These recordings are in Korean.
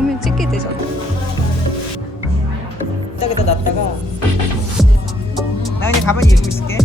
나오면 찍게 되잖아. 이따가다 놨다가 나 그냥 가만히 이러고 있을게.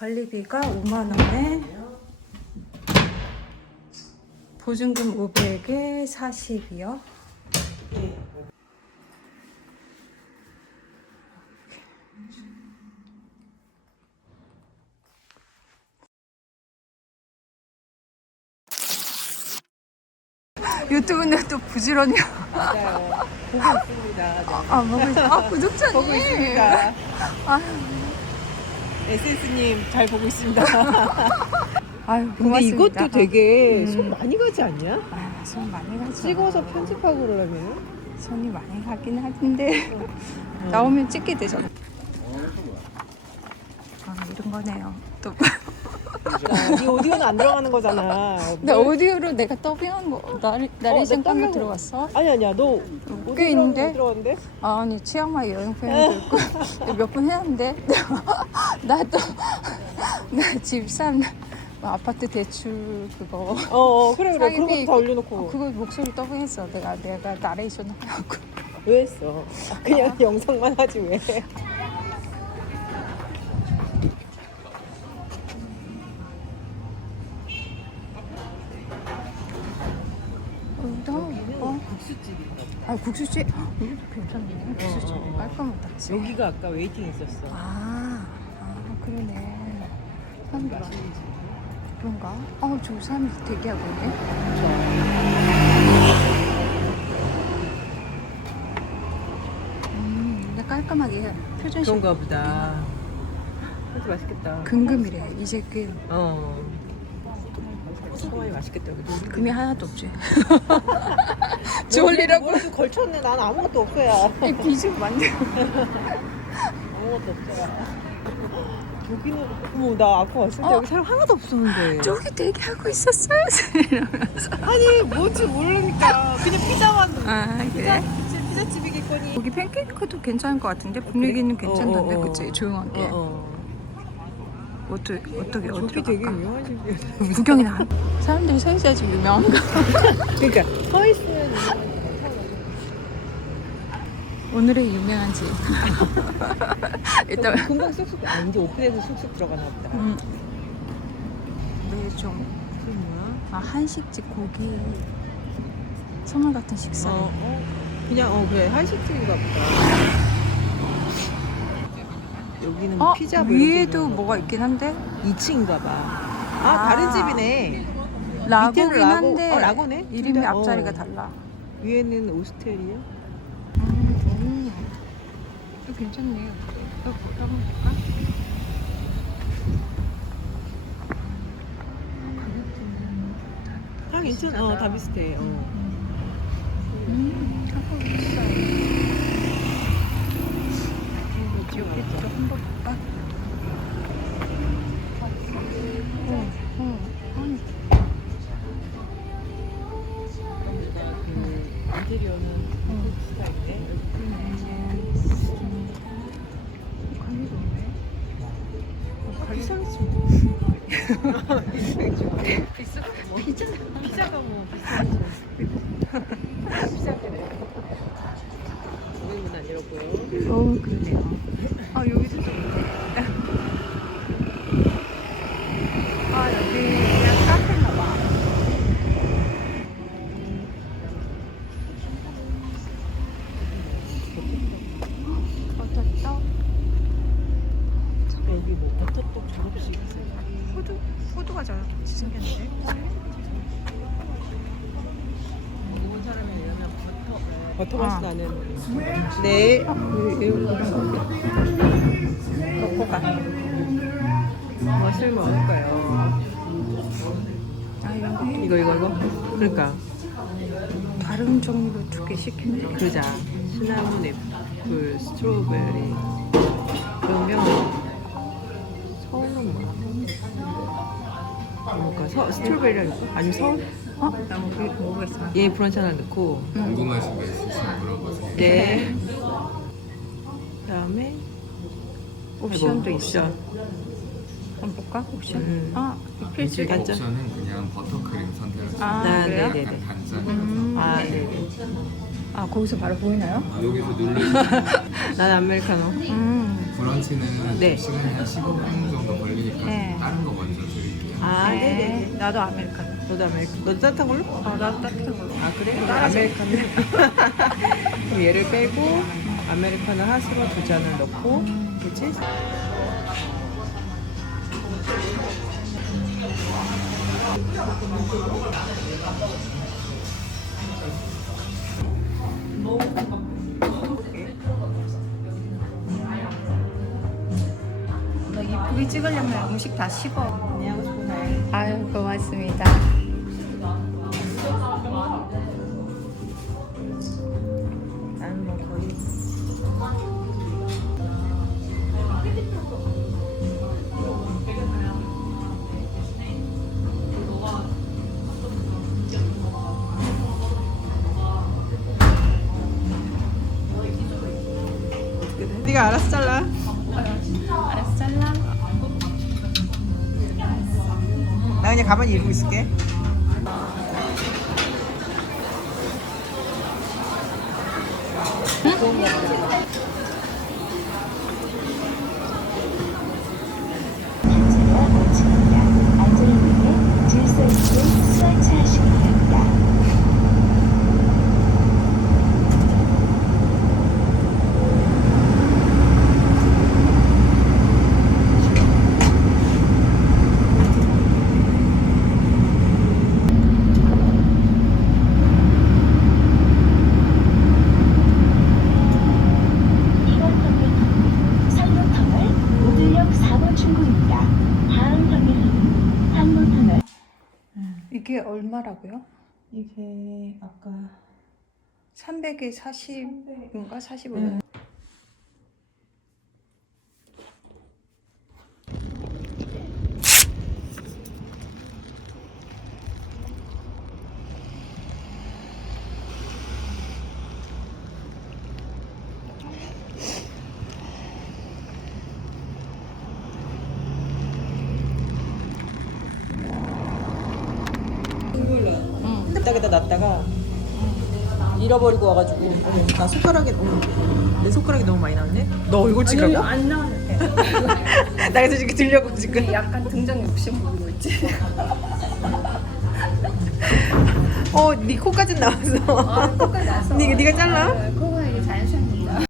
관리비가 5만 원에 보증금 500에 40이요. 유튜브는 또 부지런히 맞아요. 보고 있습니다. 네. 구독자님 보고 있습니다. 아유, SS님 잘 보고 있습니다. 아유 근데 고맙습니다. 이것도 되게 손 많이 가지 않냐? 아, 손 많이 가죠. 찍어서 편집하고 그러려면 손이 많이 가긴 하는데 나오면 찍게 되잖아. 아, 이런 거네요. 또 네 오디오는 안 들어가는 거잖아. 근데 오디오로 내가 더빙한 거 나레이션 딴거 더빙한 들어갔어? 아니야 너 꽤 있는데? 들어갔는데? 아니 치앙마이 여행 표현도 있고 몇 번 했는데 나도 나 집산 아파트 대출 그거 그래 사기비 그런 것도 다 올려놓고 그거 목소리 더빙했어. 내가 나레이션 하고. 왜 했어? 그냥 영상만 하지 왜? 국수집인가 봐. 아 국수집 여기도 괜찮네. 국수집 깔끔하다. 여기가 아까 웨이팅 있었어. 그러네. 사람들 그런가? 저 사람들 대기하고 있네. 근데 깔끔하게 표준식. 그런가 보다. 아주 맛있겠다. 금금이래. 이제 그 소금이 맛있겠다. 금이 하나도 없지. 주얼리라고 뭘 걸쳤네. 난 아무것도 없어요. 비즈고 만들. 아무것도 없어요. 여기는 나 아까 왔을 때 여기 사람 하나도 없었는데. 저기 대기하고 있었어요. 이러면서. 아니 뭔지 모르니까 그냥 피자만 그래? 피자집이겠거니. 여기 팬케이크도 괜찮을 것 같은데 분위기는 괜찮던데 그치? 조용하게. 어떻게 저기 되게 갈까? 유명한 집이야. 구경이나 사람들이 서 있어야지 유명한가? 그러니까 서 있으면 오늘의 유명한 집. 일단 금방 쑥쑥 이제 오픈해서 쑥쑥 들어가나 보다. 매종 그게 뭐야? 한식집 고기 선물 같은 식사. 그냥 그래 한식집인가 보다. 여기는 피자 뭐 위에도 이런 거 뭐가 있긴 한데 2층인가 봐. 다른 집이네. 라고긴 밑에는 라고. 한데 라고네? 이름이 근데, 앞자리가 달라. 위에는 오스텔이야. 또 괜찮네. 또 한번 볼까? 다 괜찮아. 다 비슷해. 한번 비싸. 여기도 한번 볼까? 인테리어는 한국 스타일인데. 관리도 없네. 비싸겠지. 피자가 뭐 비싸겠지. 비싸게. 오늘은 안 열었고요. 그러네요. 여기도 좀 있네. 여기 그냥 카페인가 봐. 버터떡? 여기 뭐 버터떡 졸업식 있어요. 호두가 저같이 생겼는데? 좋은 사람이 이러면 버터 맛이 나는. 네. 먹고 가. 맛을 먹을까요? 이런 거 이거. 그러니까 다른 종류로 2개 시키면 되겠다. 그자 시나몬 애플 스트로베리. 그러면 서울은 뭐까 스트로베리랑 있고 아니면 서울? 나 먹어보겠어. 얘 브런치 하나 넣고. 궁금하신 거 있으시면 물어보세요. 네. 그다음에 옵션도 있어. 옵션. 한번 볼까? 옵션? 필수. 왼쪽 간장. 옵션은 그냥 버터크림 선택하시면 그래요? 약간 단짠. 네네. 아 거기서 바로 보이나요? 여기서 누르시면 난 아메리카노. 브런치는 네. 시간이 한 15분 정도 걸리니까 네. 다른 거 먼저 드릴게요. 아, 네네. 나도 아메리카노. 너도 아메리카노. 너 따뜻한 걸로? 나도 따뜻한 걸로. 아, 그래? 그럼 아메리카노. 그럼 얘를 빼고 아메리카노 핫으로 2잔을 넣고, 그치? 너 이쁘게 찍으려면 음식 다 식어. 언니 하고 싶은 거 해. 아유 고맙습니다. 나는 뭐 거의. 네가 알아서 잘라. 알았어 잘라. 나 그냥 가만히 이러고 있을게. 안전을 질서 있게 스와치하시기 바랍니다. 이번 터널은 상로터널 우들역 4번 출구입니다. 다음 터널은 상로터널. 이게 얼마라고요? 이게 아까 300에 40인가 45인. 딱에다 놨다가 잃어버리고 와가지고 나 손가락에 내 손가락이 너무 많이 나왔네. 너 얼굴 찍으라고? 안 나오네. 나 그래서 이렇게 들려고 지금. 약간 등장 욕심 부리고 있지. 네 코까지 나왔어. 아, 똑같이 나서. 네가 잘라? 그거